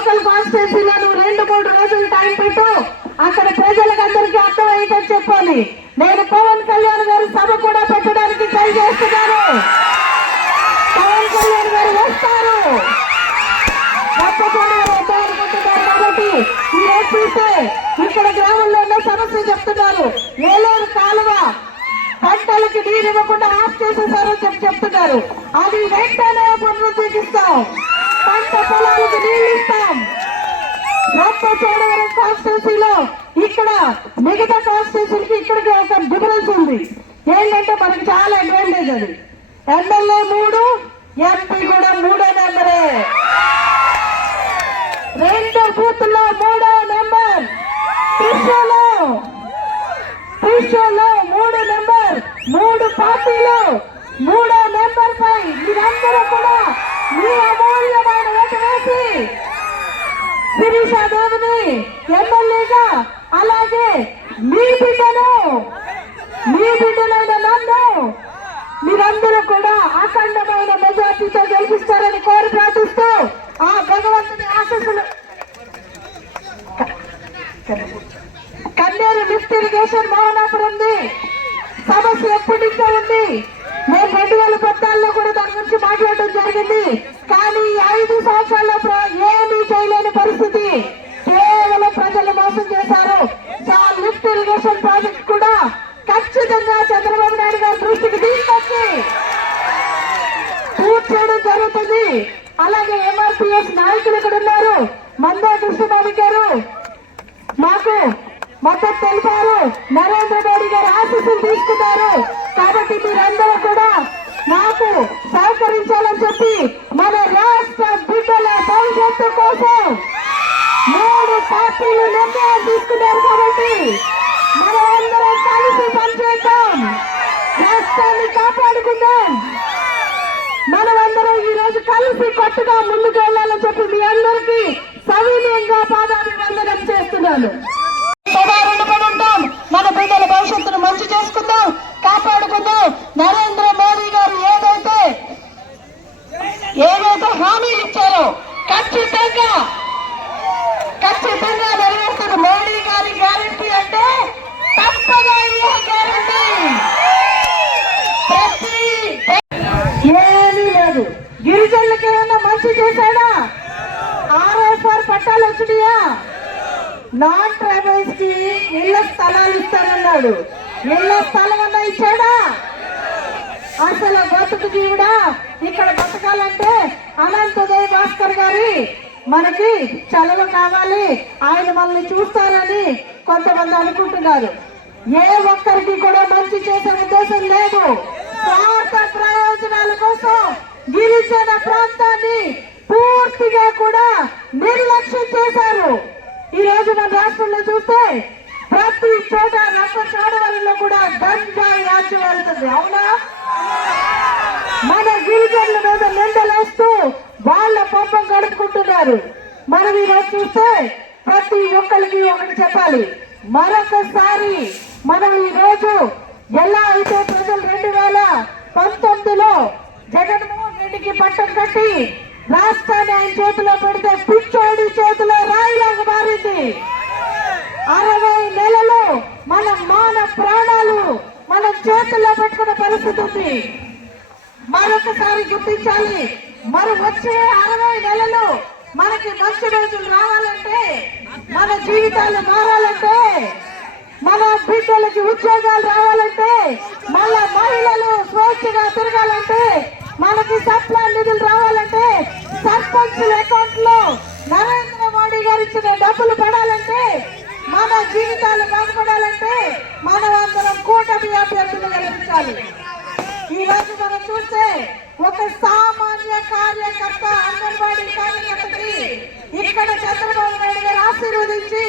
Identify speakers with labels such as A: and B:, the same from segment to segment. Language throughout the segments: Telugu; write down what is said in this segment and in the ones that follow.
A: లోకల్ కాన్స్టిట్యూన్సీలో నువ్వు రెండు మూడు రోజులు టైం పెట్టు. అక్కడ ప్రజలకు అందరికీ అర్థమయ్యేటట్టు చెప్పాలి. నేను పవన్ కళ్యాణ్ గారు సభ కూడా పెట్టడానికి ట్రై చేస్తున్నాను పవన్ కళ్యాణ్ గారు వస్తారు. తప్పకుండా వద్దాం కాబట్టి ఈ చూస్తే ఇక్కడ గ్రామంలో ఉన్న సమస్య చెప్తున్నారు. ఏలూరు కాలువ పంటలకి నీరు ఇవ్వకుండా ఆఫ్ చేసేసారని చెప్పి చెప్తున్నారు. అది వెంటనే పునరుద్ధరిస్తాం. పంట పొలాలకు నీళ్ళు ఇస్తాం రంపచోడవరం కాన్స్టిట్యూన్సీలో ఇక్కడ మిగతా కాన్స్టిట్యూన్సీకి ఇక్కడికి ఒక డిఫరెన్స్ ఉంది. ఏంటంటే మనకి చాలా అడ్వాంటేజ్ అది. ఎమ్మెల్యే మూడు ఎంపీ కూడా మూడో నెంబరే. రెండు బూత్లో మూడో నెంబర్ త్రిశూలో త్రిశూలో మూడు నెంబర్ మూడు పార్టీలు మూడో నెంబర్ పై మీరందరూ కూడా మీ అమూల్యమైన ఓటు వేసి శిరీష దేవిని ఎమ్మెల్యేగా అలాగే మీ బిడ్డను మీ బిడ్డలైన నన్ను మీరందరూ కూడా అఖండమైన మెజార్టీతో గెలిపిస్తారని కోరి ప్రార్థిస్తూ ఆ భగవంతుని ఆశస్సులు కన్నేరు లిఫ్ట్ ఇరిగేషన్ మోహనాపురం ఉంది. సమస్య ఎప్పటి నుంచో ఉంది. మేము రెండు వేల పద్నాలుగులో కూడా దాని గురించి మాట్లాడడం జరిగింది. కానీ ఐదు సంవత్సరాల్లో ఏమీ చేయలేని పరిస్థితి. మోసం చేశారు. సో ఆ లిఫ్ట్ ఇరిగేషన్ ప్రాజెక్ట్ కూడా ఖచ్చితంగా చంద్రబాబు నాయుడు గారి దృష్టికి తీసుకొచ్చి పూర్తి చేయడం జరుగుతుంది. అలాగే ఎంఆర్పిఎస్ నాయకులు ఇక్కడ ఉన్నారు. మందా కృష్ణబాబు గారు మాకు మద్దతు తెలిపారు. నరేంద్ర మోడీ గారు ఆశీస్సులు తీసుకున్నారు కాబట్టి మీరందరూ కూడా నాకు సహకరించాలని చెప్పి మన రాష్ట్ర బిడ్డల భవిష్యత్తు కోసం మూడు పార్టీలు నిర్ణయం తీసుకున్నారు కాబట్టి మనం అందరం కలిసి పనిచేద్దాం రాష్ట్రాన్ని కాపాడుకుందాం. మనమందరం ఈ రోజు కలిసి కొత్తగా ముందుకు వెళ్ళాలని చెప్పి మీ అందరికీ సవినీయంగా పాదాభివందనం చేస్తున్నాను. మన బిడ్డల భవిష్యత్తును మంచి చేసుకుందాం కాపాడుకుందాం నరేంద్ర మోడీ గారు ఏదైతే ఏదైతే హామీలు ఇచ్చారో ఖచ్చితంగా ఖచ్చితంగా నెరవేరుతుంది మోడీ గారి గ్యారంటీ అంటే తప్పగా ఇయ్యే గ్యారంటీ ప్రతి ఏమీ లేదు గిరిజనులకి ఏమైనా మంచి చేశాడా ఆర్ఎఫ్ఆర్ పట్టాలు వచ్చినాయా? నాన్ ట్రైబల్స్కి ఇళ్ళ స్థలాలు ఇస్తానన్నాడు. ఇళ్ళ స్థలం అన్నా ఇచ్చాడా? అసలు బతుకు జీవుడా? ఇక్కడ బతకాలంటే అనంతోదయ భాస్కర్ గారి మనకి చలవ కావాలి. ఆయన మనల్ని చూస్తారని కొంతమంది అనుకుంటున్నారు. ఏ ఒక్కరికి కూడా మంచి చేసే ఉద్దేశం లేదు. స్వార్థ ప్రయోజనాల కోసం గిరిజన ప్రాంతాన్ని పూర్తిగా కూడా నిర్లక్ష్యం చేశారు. ఈ రోజు మన రాష్ట్రంలో చూస్తే ప్రతి చోట రప్ప చోడవరంలో కూడా గంజాయి రాజ్యం వెళ్తుంది. అవునా? మన గిరిజనుల మీద నిందలేస్తూ వాళ్ళ పాపం గడుపుకుంటున్నారు. మనం ఈరోజు చూస్తే ప్రతి ఒక్కరికి ఒకటి చెప్పాలి. మరొకసారి మనం ఈ రోజు ఎలా అయితే ప్రజలు రెండు వేల పంతొమ్మిదిలో జగన్మోహన్ రెడ్డికి పట్టం కట్టి రాష్ట్రాన్ని ఆయన చేతిలో పెడితే పిచ్చోడి చేతిలో రాయిలాగా మారింది. అరవై నెలలు మన మాన ప్రాణాలు మన చేతుల్లో పెట్టుకున్న పరిస్థితి ఉంది. మరొకసారి గుర్తించాలి. మరి వచ్చే అరవై నెలలు మనకి మంచి రోజులు రావాలంటే మన జీవితాలు మారాలంటే మన బిడ్డలకి ఉద్యోగం రావాలంటే మన మహిళలు స్వేచ్ఛగా తిరగాలంటే మనకి సప్లా నిధులు రావాలంటే సర్పంచుల అకౌంట్లో నరేంద్ర మోడీ గారు ఇచ్చిన డబ్బులు పడాలంటే మన జీవితాలు బాగుపడాలంటే మనం అందరం కూటమి అభ్యర్థులు గెలిపించాలి ఈ రోజు మనం చూస్తే ఒక సామాన్య కార్యకర్త అంగన్వాడీ కార్యకర్తకి ఇక్కడ చంద్రబాబు నాయుడు గారు ఆశీర్వదించి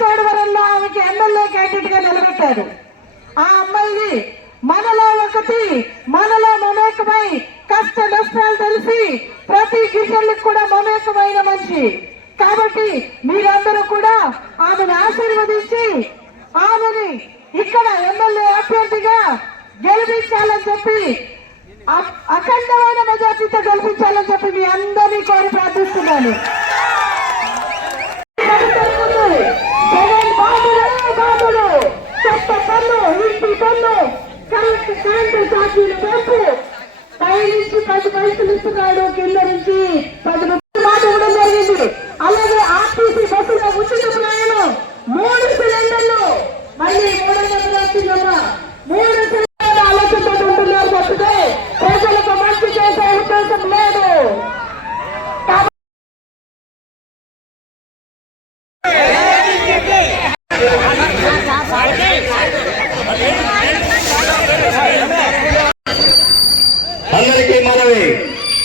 A: రంపచోడవరంలో ఆమెకి ఎమ్మెల్యే క్యాండిడేట్గా నిలబెట్టారు. ఆ అమ్మాయి మనలో ఒకటి మనలో మమేకమై కష్ట నష్టాలు తెలిసి ప్రతి గిరిజనులకు కూడా మమేకమైన మనిషి. కాబట్టి మీరందరూ కూడా ఆమెను ఆశీర్వదించి ఆమెని ఇక్కడ ఎమ్మెల్యే అభ్యర్థిగా గెలిపించాలని చెప్పి అఖండమైన మెజార్టీతో గెలిపించాలని చెప్పి మీ అందరినీ కోరి ప్రార్థిస్తున్నాను.
B: నాయుడు కింద నుంచి పది
C: రూపాయలు మాట ఇవ్వడం జరిగింది. అలాగే ఆర్టీసీ బస్సులో ఉచిత ప్రయాణం. మూడు సిలిండర్లు. మళ్ళీ మూడు వందల వచ్చిందమ్మా మూడు సిలిండర్లు
A: ఆలోచించడం ఉంటున్నారు తప్పితే ప్రజలకు మంచి చేసే ఉద్దేశం లేదు. అందరికీ మనవి